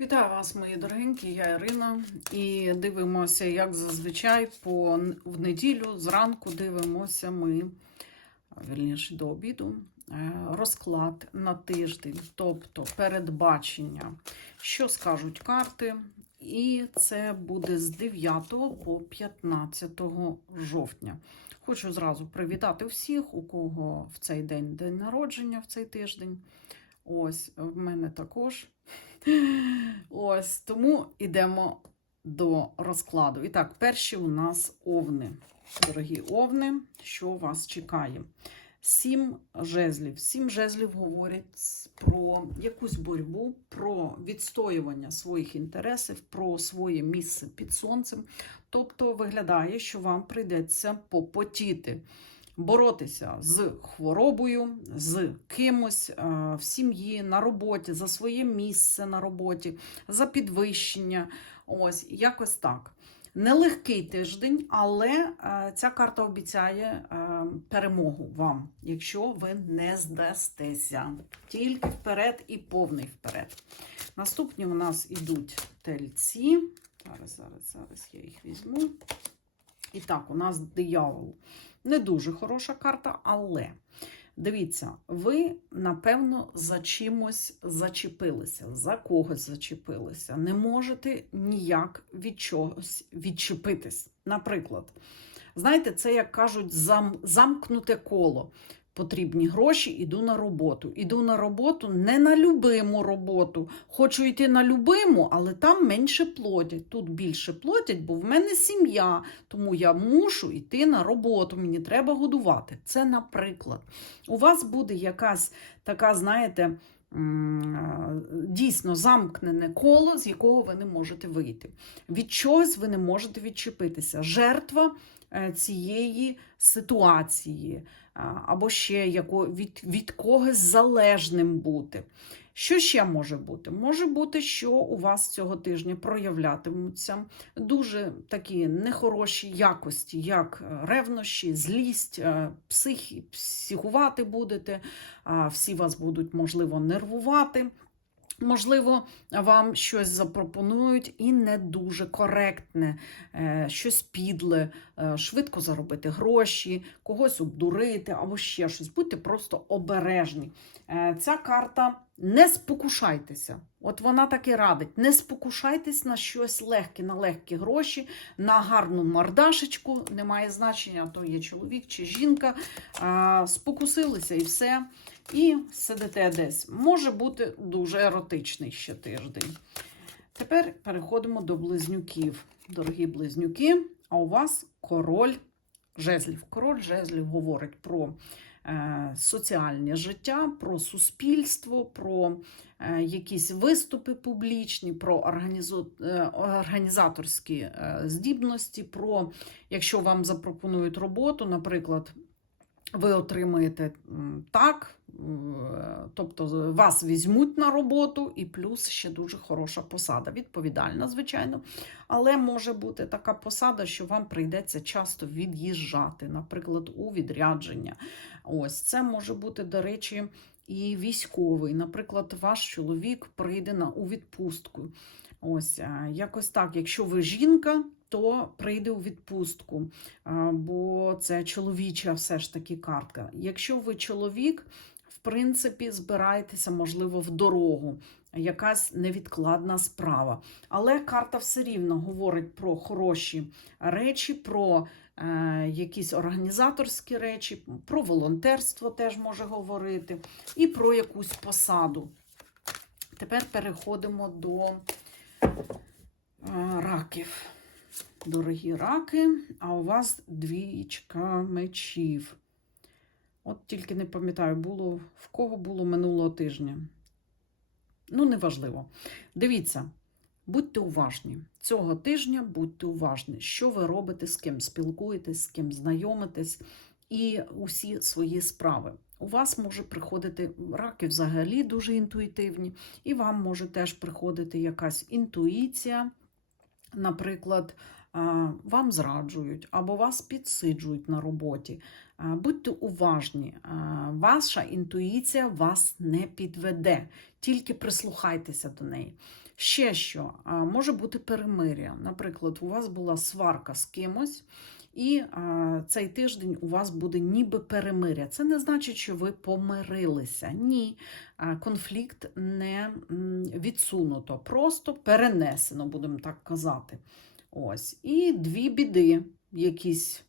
Вітаю вас, мої дорогенькі, я Ірина. І дивимося, як зазвичай, по, в неділю зранку дивимося ми, вірніше до обіду, е, розклад на тиждень, тобто передбачення, що скажуть карти. І це буде з 9 по 15 жовтня. Хочу зразу привітати всіх, у кого в цей день день народження в цей тиждень. Ось, в мене також. Ось, тому йдемо до розкладу. І так, перші у нас овни. Дорогі овни, що вас чекає? Сім жезлів. Сім жезлів говорять про якусь боротьбу, про відстоювання своїх інтересів, про своє місце під сонцем. Тобто виглядає, що вам прийдеться попотіти боротися з хворобою, з кимось е, в сім'ї, на роботі, за своє місце на роботі, за підвищення. Ось якось так. Нелегкий тиждень, але е, ця карта обіцяє е, перемогу вам, якщо ви не здастеся. Тільки вперед і повний вперед. Наступні у нас ідуть тельці. Зараз, зараз, зараз я їх візьму. І так, у нас диявол. Не дуже хороша карта, але дивіться, ви, напевно, за чимось зачепилися, за когось зачепилися. Не можете ніяк від чогось відчепитись. Наприклад, знаєте, це, як кажуть, зам, замкнуте коло. Потрібні гроші, іду на роботу. Іду на роботу не на любиму роботу. Хочу йти на любиму, але там менше платять. Тут більше платять, бо в мене сім'я, тому я мушу йти на роботу. Мені треба годувати. Це, наприклад, у вас буде якась така, знаєте, дійсно замкнене коло, з якого ви не можете вийти. Від чогось ви не можете відчепитися. Жертва е, цієї ситуації або ще яко, від, від когось залежним бути. Що ще може бути? Може бути, що у вас цього тижня проявлятимуться дуже такі нехороші якості, як ревнощі, злість, е, псих, психувати будете, всі вас будуть, можливо, нервувати. Можливо, вам щось запропонують і не дуже коректне, е, щось підле, е, швидко заробити гроші, когось обдурити або ще щось. Будьте просто обережні. Е, ця карта не спокушайтеся. От вона так і радить: не спокушайтесь на щось легке, на легкі гроші, на гарну мордашечку, немає значення, то є чоловік чи жінка. Спокусилися і все. І сидите десь. Може бути дуже еротичний ще тиждень. Тепер переходимо до близнюків. Дорогі близнюки, а у вас король жезлів. Король жезлів говорить про е, соціальне життя, про суспільство, про е, якісь виступи публічні, про е, організаторські здібності, про якщо вам запропонують роботу, наприклад, ви отримаєте так. Тобто вас візьмуть на роботу, і плюс ще дуже хороша посада. Відповідальна, звичайно. Але може бути така посада, що вам прийдеться часто від'їжджати, наприклад, у відрядження. Ось це може бути, до речі, і військовий. Наприклад, ваш чоловік прийде на у відпустку. Ось якось так, якщо ви жінка то прийде у відпустку, бо це чоловіча все ж таки картка. Якщо ви чоловік, в принципі, збираєтеся, можливо, в дорогу. Якась невідкладна справа. Але карта все рівно говорить про хороші речі, про е, якісь організаторські речі, про волонтерство теж може говорити, і про якусь посаду. Тепер переходимо до е, раків дорогі раки, а у вас двічка мечів. От тільки не пам'ятаю, було в кого було минулого тижня. Ну, неважливо. Дивіться, будьте уважні. Цього тижня будьте уважні, що ви робите, з ким спілкуєтесь, з ким знайомитесь і усі свої справи. У вас може приходити раки взагалі дуже інтуїтивні, і вам може теж приходити якась інтуїція, наприклад, вам зраджують або вас підсиджують на роботі. Будьте уважні, ваша інтуїція вас не підведе, тільки прислухайтеся до неї. Ще що, може бути перемир'я. Наприклад, у вас була сварка з кимось, і цей тиждень у вас буде ніби перемир'я. Це не значить, що ви помирилися. Ні, конфлікт не відсунуто, просто перенесено, будемо так казати. Ось. І дві біди, якісь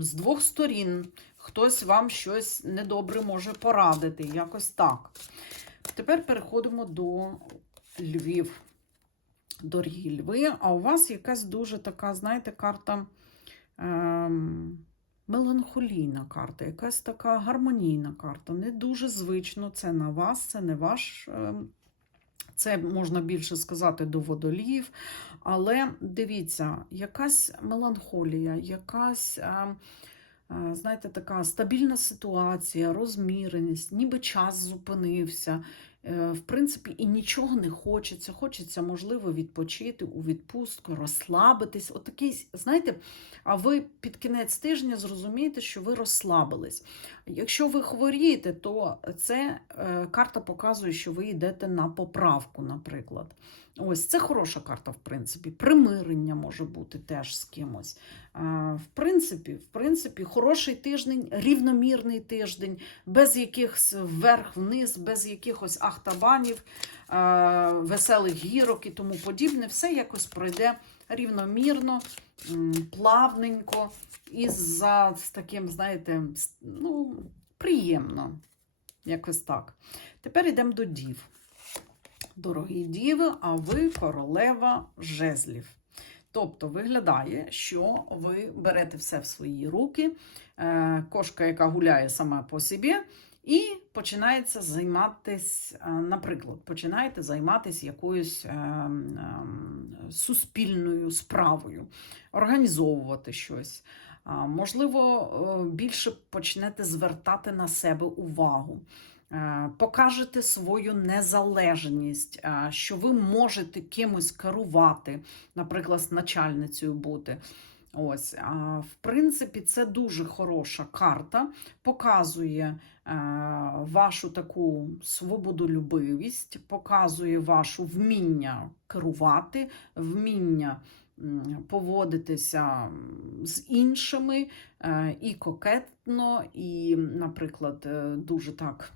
з двох сторін. Хтось вам щось недобре може порадити, якось так. Тепер переходимо до Львів. Дорогі Льви, а у вас якась дуже така, знаєте, карта ем, меланхолійна карта, якась така гармонійна карта. Не дуже звично це на вас, це не ваш. ем, це можна більше сказати до водоліїв. Але дивіться, якась меланхолія, якась. ем, е, Знаєте, така стабільна ситуація, розміреність, ніби час зупинився. Е, В принципі, і нічого не хочеться. Хочеться, можливо, відпочити у відпустку, розслабитись. Отакий, знаєте, а ви під кінець тижня зрозумієте, що ви розслабились. Якщо ви хворієте, то це е, карта показує, що ви йдете на поправку, наприклад. Ось це хороша карта, в принципі. Примирення може бути теж з кимось. В принципі, в принципі, хороший тиждень, рівномірний тиждень, без якихось вверх-вниз, без якихось ахтабанів, а, веселих гірок і тому подібне. Все якось пройде рівномірно, плавненько і за таким, знаєте, ну, приємно. Якось так. Тепер йдемо до дів. Дорогі діви, а ви королева жезлів. Тобто виглядає, що ви берете все в свої руки, е, кошка, яка гуляє сама по собі, і починається займатися, наприклад, починаєте займатися якоюсь е, ем, суспільною справою, організовувати щось. Можливо, е, більше почнете звертати на себе увагу. Е, Покажете свою незалежність, е, що ви можете кимось керувати, наприклад, начальницею бути. Ось, а, в принципі, це дуже хороша карта, показує е, вашу таку свободолюбивість, показує вашу вміння керувати, вміння поводитися з іншими е, і кокетно, і, наприклад, е, дуже так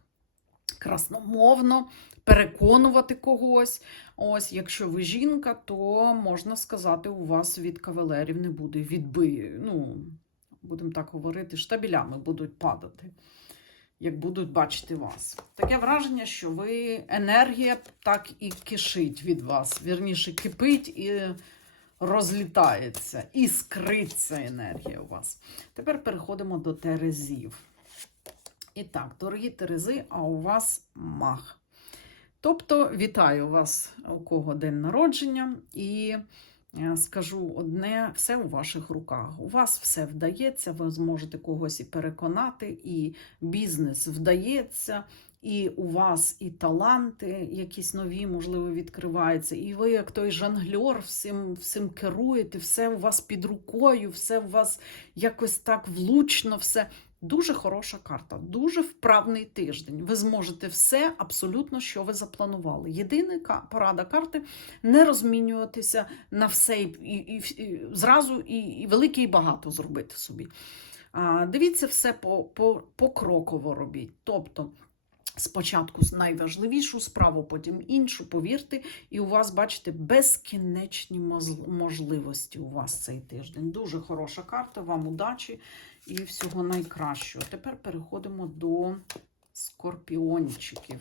красномовно переконувати когось. Ось, якщо ви жінка, то можна сказати, у вас від кавалерів не буде відби. Ну, будемо так говорити, штабілями будуть падати, як будуть бачити вас. Таке враження, що ви енергія так і кишить від вас. Вірніше, кипить і розлітається, і скриться енергія у вас. Тепер переходимо до Терезів. І так, дорогі Терези, а у вас мах. Тобто, вітаю вас, у кого день народження, і е, скажу одне: все у ваших руках. У вас все вдається, ви зможете когось і переконати, і бізнес вдається, і у вас і таланти якісь нові, можливо, відкриваються. І ви, як той жонгльор, всім, всім керуєте, все у вас під рукою, все у вас якось так влучно, все. Дуже хороша карта, дуже вправний тиждень. Ви зможете все абсолютно, що ви запланували. Єдина порада карти не розмінюватися на все і, і, і, зразу і, і велике, і багато зробити собі. А, дивіться все по, по, покроково робіть. Тобто. Спочатку найважливішу справу, потім іншу, повірте, і у вас, бачите, безкінечні можливості у вас цей тиждень. Дуже хороша карта, вам удачі і всього найкращого. Тепер переходимо до скорпіончиків.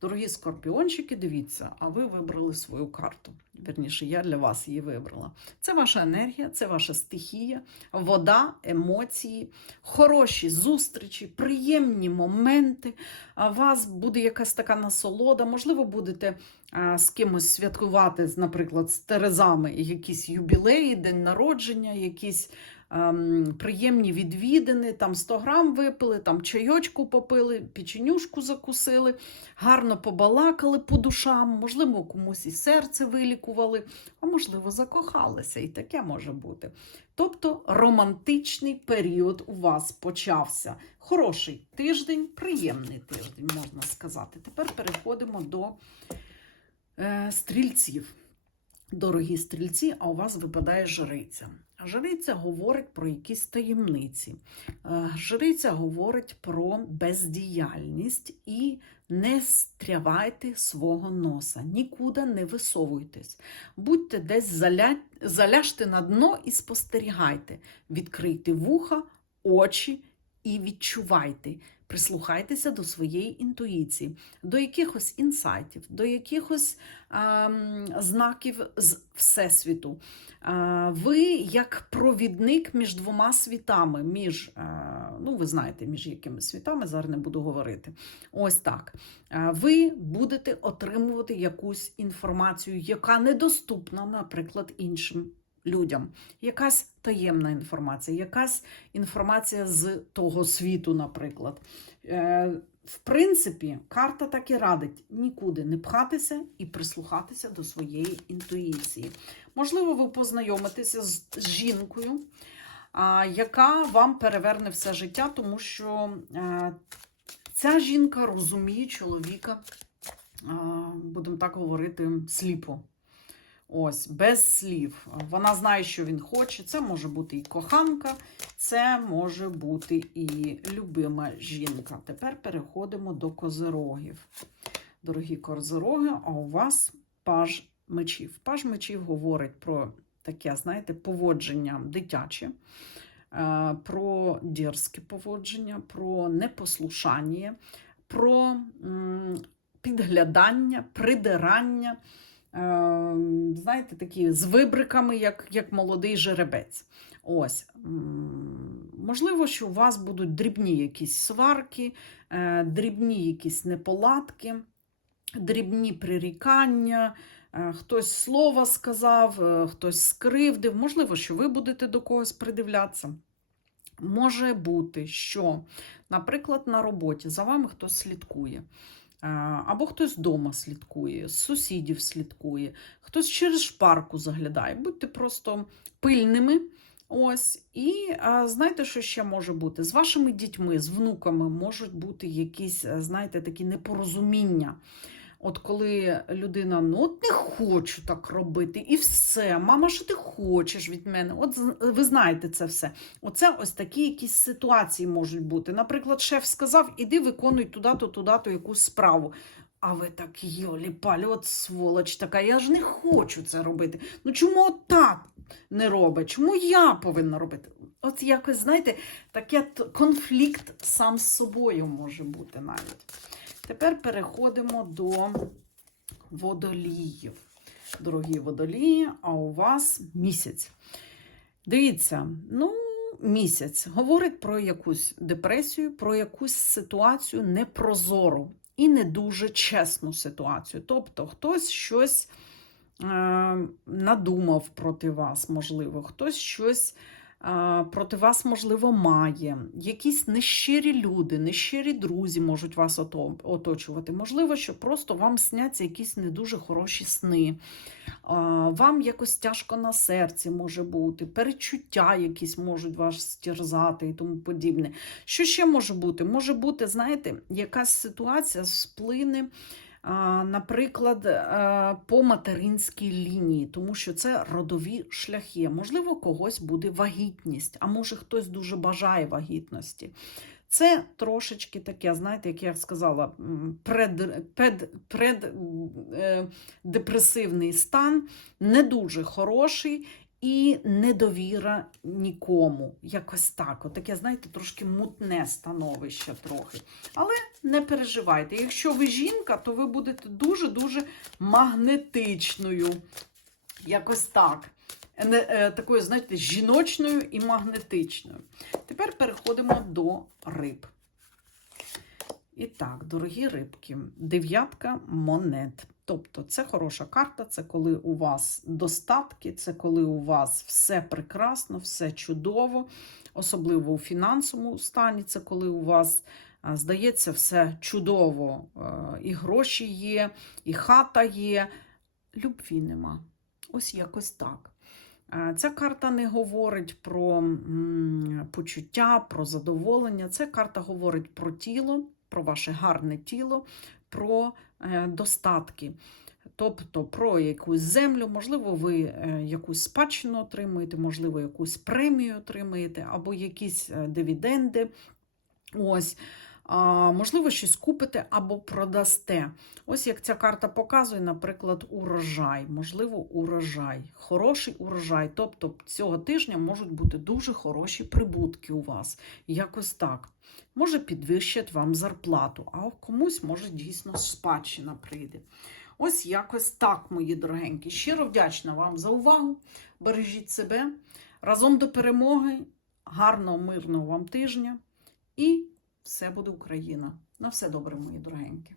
Дорогі скорпіончики, дивіться, а ви вибрали свою карту. Вірніше, я для вас її вибрала. Це ваша енергія, це ваша стихія, вода, емоції, хороші зустрічі, приємні моменти. Вас буде якась така насолода. Можливо, будете з кимось святкувати, наприклад, з Терезами якісь юбілеї, день народження, якісь ем, приємні відвідини, там 100 грам випили, там чайочку попили, печенюшку закусили, гарно побалакали по душам, можливо, комусь і серце вилікували, а можливо, закохалися, і таке може бути. Тобто романтичний період у вас почався. Хороший тиждень, приємний тиждень, можна сказати. Тепер переходимо до е, стрільців. Дорогі стрільці, а у вас випадає жриця. Жриця говорить про якісь таємниці. Е, Жриця говорить про бездіяльність і не стрявайте свого носа, нікуди не висовуйтесь. Будьте десь заля... заляжте на дно і спостерігайте. Відкрийте вуха, очі і відчувайте. Прислухайтеся до своєї інтуїції, до якихось інсайтів, до якихось ем, знаків з Всесвіту. Е, ви як провідник між двома світами, між, е, ну ви знаєте, між якими світами, зараз не буду говорити. Ось так. Е, Ви будете отримувати якусь інформацію, яка недоступна, наприклад, іншим людям. Якась таємна інформація, якась інформація з того світу, наприклад. Е, В принципі, карта так і радить нікуди не пхатися і прислухатися до своєї інтуїції. Можливо, ви познайомитеся з жінкою, яка вам переверне все життя, тому що е, ця жінка розуміє чоловіка, будемо так говорити, сліпо. Ось, без слів. Вона знає, що він хоче. Це може бути і коханка, це може бути і любима жінка. Тепер переходимо до козирогів. Дорогі козироги, а у вас паж мечів. Паж мечів говорить про таке, знаєте, поводження дитяче, е, про дерзке поводження, про непослушання, про підглядання, придирання. Е, Знаєте, такі з вибриками, як, як молодий жеребець. Ось, можливо, що у вас будуть дрібні якісь сварки, е, дрібні якісь неполадки, дрібні прирікання, е, хтось слово сказав, е, хтось скривдив. Можливо, що ви будете до когось придивлятися. Може бути, що, наприклад, на роботі за вами хтось слідкує. Або хтось вдома слідкує, з сусідів слідкує, хтось через шпарку заглядає. Будьте просто пильними. Ось, і а, знаєте, що ще може бути? З вашими дітьми, з внуками можуть бути якісь, знаєте, такі непорозуміння. От коли людина, ну от не хочу так робити, і все, мама, що ти хочеш від мене? От ви знаєте це все. Оце ось такі якісь ситуації можуть бути. Наприклад, шеф сказав, іди виконуй туди-то, туди-то якусь справу. А ви так, йолі палі, от сволоч така, я ж не хочу це робити. Ну чому от так не робить? Чому я повинна робити? От якось, знаєте, таке конфлікт сам з собою може бути навіть. Тепер переходимо до водоліїв. Дорогі водолії, а у вас місяць. Дивіться, ну, місяць говорить про якусь депресію, про якусь ситуацію непрозору і не дуже чесну ситуацію. Тобто хтось щось е, надумав проти вас, можливо, хтось щось проти вас, можливо, має. Якісь нещирі люди, нещирі друзі можуть вас оточувати. Можливо, що просто вам сняться якісь не дуже хороші сни. Вам якось тяжко на серці може бути, перечуття якісь можуть вас стерзати і тому подібне. Що ще може бути? Може бути, знаєте, якась ситуація сплине, а, наприклад, е, по материнській лінії, тому що це родові шляхи. Можливо, когось буде вагітність, а може хтось дуже бажає вагітності. Це трошечки таке, знаєте, як я сказала, пред, пред, е, депресивний стан, не дуже хороший і недовіра нікому. Якось так. От таке, знаєте, трошки мутне становище трохи. Але не переживайте. Якщо ви жінка, то ви будете дуже-дуже магнетичною. Якось так. Е, такою, знаєте, жіночною і магнетичною. Тепер переходимо до риб. І так, дорогі рибки, дев'ятка монет. Тобто це хороша карта, це коли у вас достатки, це коли у вас все прекрасно, все чудово, особливо у фінансовому стані, це коли у вас здається все чудово. Е, І гроші є, і хата є, любві нема. Ось якось так. Е, Ця карта не говорить про почуття, про задоволення. Ця карта говорить про тіло, про ваше гарне тіло, про е, достатки. Тобто про якусь землю, можливо, ви е, якусь спадщину отримуєте, можливо, якусь премію отримаєте, або якісь е, дивіденди. Ось. Можливо, щось купите або продасте. Ось як ця карта показує, наприклад, урожай. Можливо, урожай, хороший урожай. Тобто цього тижня можуть бути дуже хороші прибутки у вас. Якось так. Може, підвищать вам зарплату, а комусь, може, дійсно спадщина прийде. Ось якось так, мої дорогенькі. Щиро вдячна вам за увагу. Бережіть себе. Разом до перемоги. Гарного, мирного вам тижня. І все буде Україна. На все добре, мої дорогенькі.